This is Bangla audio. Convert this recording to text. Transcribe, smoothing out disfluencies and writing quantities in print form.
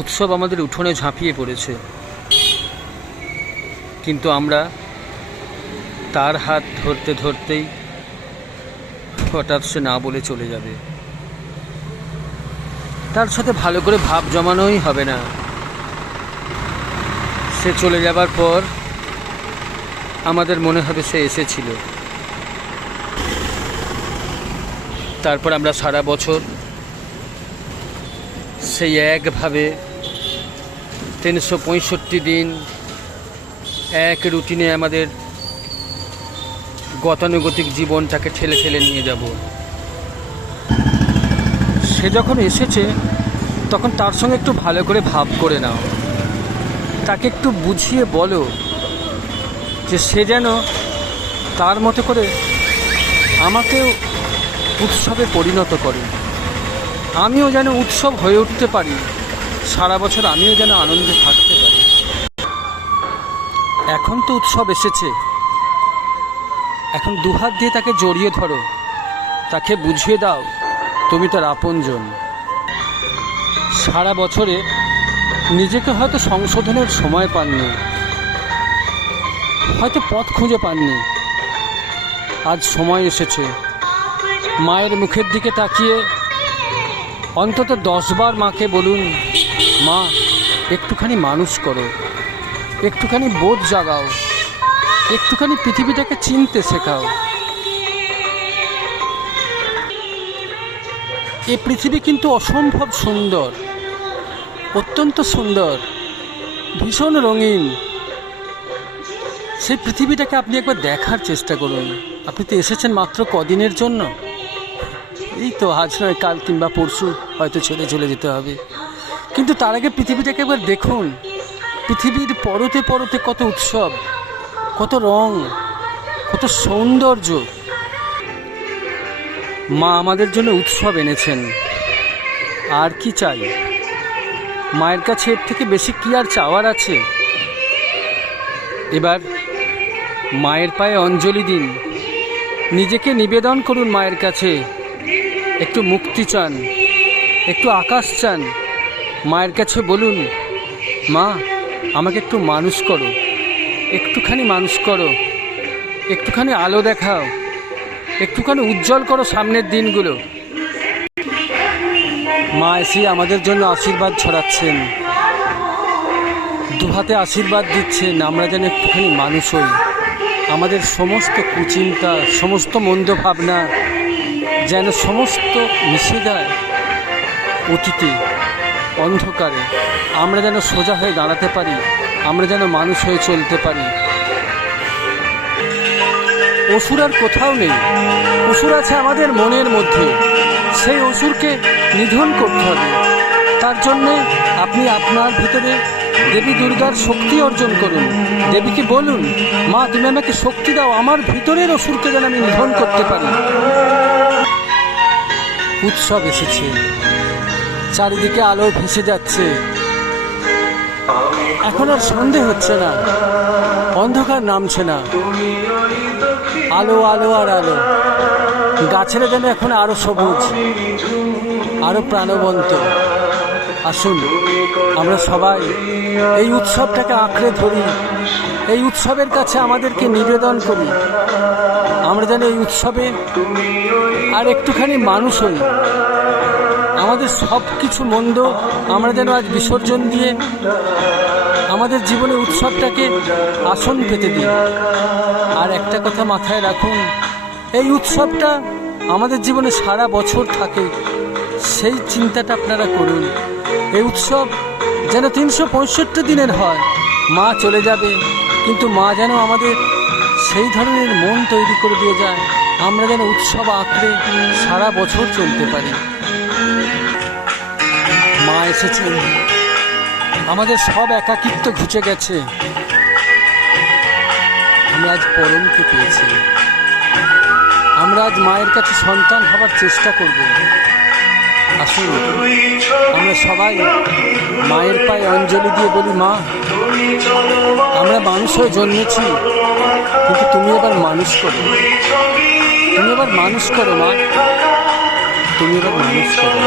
উৎসব আমাদের উঠোনে ঝাঁপিয়ে পড়েছে, কিন্তু আমরা তার হাত ধরতে ধরতেই হঠাৎ সে না বলে চলে যাবে। তার সাথে ভালো করে ভাব জমানোই হবে না। সে চলে যাবার পর আমাদের মনে হবে সে এসেছিল। তারপর আমরা সারা বছর সেই একভাবে 365 দিন এক রুটিনে আমাদের গতানুগতিক জীবনটাকে ঠেলে ঠেলে নিয়ে যাব। সে যখন এসেছে তখন তার সঙ্গে একটু ভালো করে ভাব করে নাও, তাকে একটু বুঝিয়ে বলো যে সে যেন তার মতো করে আমাকেও উৎসবে পরিণত করে, আমিও যেন উৎসব হয়ে উঠতে পারি, সারা বছর আমিও যেন আনন্দে থাকতে পারি। এখন তো উৎসব এসেছে, এখন দুহাত দিয়ে তাকে জড়িয়ে ধরো, তাকে বুঝিয়ে দাও তুমি তার আপনজন। সারা বছরে নিজেকে হয়তো সংশোধনের সময় পাননি, হয়তো পথ খুঁজে পাননি, আজ সময় এসেছে মায়ের মুখের দিকে তাকিয়ে অন্তত 10 বার মাকে বলুন, মা একটুখানি মানুষ করো, একটুখানি বোধ জাগাও, একটুখানি পৃথিবীটাকে চিনতে শেখাও। এই পৃথিবী কিন্তু অসম্ভব সুন্দর, অত্যন্ত সুন্দর, ভীষণ রঙিন। সেই পৃথিবীটাকে আপনি একবার দেখার চেষ্টা করুন। আপনি তো এসেছেন মাত্র কদিনের জন্য, এই তো আজ নয় কাল কিংবা পরশু হয়তো ছেড়ে চলে যেতে হবে, কিন্তু তার আগে পৃথিবীটাকে একবার দেখুন। পৃথিবীর পরতে পরতে কত উৎসব, কত রং, কত সৌন্দর্য। মা আমাদের জন্য উৎসব এনেছেন, আর কি চাই? মায়ের কাছে এর থেকে বেশি কি আর চাওয়ার আছে? এবার মায়ের পায়ে অঞ্জলি দিন, নিজেকে নিবেদন করুন মায়ের কাছে। একটু মুক্তি চান, একটু আকাশ চান, মায়ের কাছে বলুন, মা আমাকে একটু মানুষ করো, একটুখানি মানুষ করো, একটুখানি আলো দেখাও, একটুখানি উজ্জ্বল করো সামনের দিনগুলো। মা এসে আমাদের জন্য আশীর্বাদ ছড়াচ্ছেন, দুহাতে আশীর্বাদ দিচ্ছেন আমরা যেন একটুখানি মানুষ হই। আমাদের সমস্ত কুচিন্তা, সমস্ত মন্দ ভাবনা যেন সমস্ত মিশে যায় অতীতে, অন্ধকারে। আমরা যেন সোজা হয়ে দাঁড়াতে পারি, আমরা যেন মানুষ হয়ে চলতে পারি। অসুর আর কোথাও নেই, অসুর আছে আমাদের মনের মধ্যে। সেই অসুরকে নিধন করতে হবে। তার জন্যে আপনি আপনার ভিতরে দেবী দুর্গার শক্তি অর্জন করুন। দেবীকে বলুন, মা তুমি আমাকে শক্তি দাও, আমার ভিতরের অসুরকে যেন আমি নিধন করতে পারি। উৎসব এসেছে, চারিদিকে আলো ভেসে যাচ্ছে, এখন আর সন্ধে হচ্ছে না, অন্ধকার নামছে না, আলো আলো আর আলো। গাছেরা যেন এখন আরো সবুজ, আরো প্রাণবন্ত। আসুন আমরা সবাই এই উৎসবটাকে আঁকড়ে ধরি, এই উৎসবের কাছে আমাদেরকে নিবেদন করি। আমরা যেন এই উৎসবে আর একটুখানি মানুষ হই। আমাদের সব কিছু মন্দ আমরা যেন আজ বিসর্জন দিয়ে আমাদের জীবনে উৎসবটাকে আসন পেতে দিই। আর একটা কথা মাথায় রাখুন, এই উৎসবটা আমাদের জীবনে সারা বছর থাকে, সেই চিন্তাটা আপনারা করুন। এই উৎসব যেন 365 দিনের হয়। মা চলে যাবে, কিন্তু মা যেন আমাদের সেই ধরনের মন তৈরি করে দিয়ে যায়, আমরা যেন উৎসব আঁকড়ে সারা বছর চলতে পারি। মা এসেছেন, আমাদের সব একাকিত্ব ঘুচে গেছে, আমরা আজ পরমকে পেয়েছি। আমরা আজ মায়ের কাছে সন্তান হবার চেষ্টা করব। আসুন আমরা সবাই মায়ের পায়ে অঞ্জলি দিয়ে বলি, মা আমরা মানুষ হয়ে জন্মেছি, কিন্তু তুমি এবার মানুষ করো, তুমি এবার মানুষ করো মা, তুমি এবার মানুষ করো।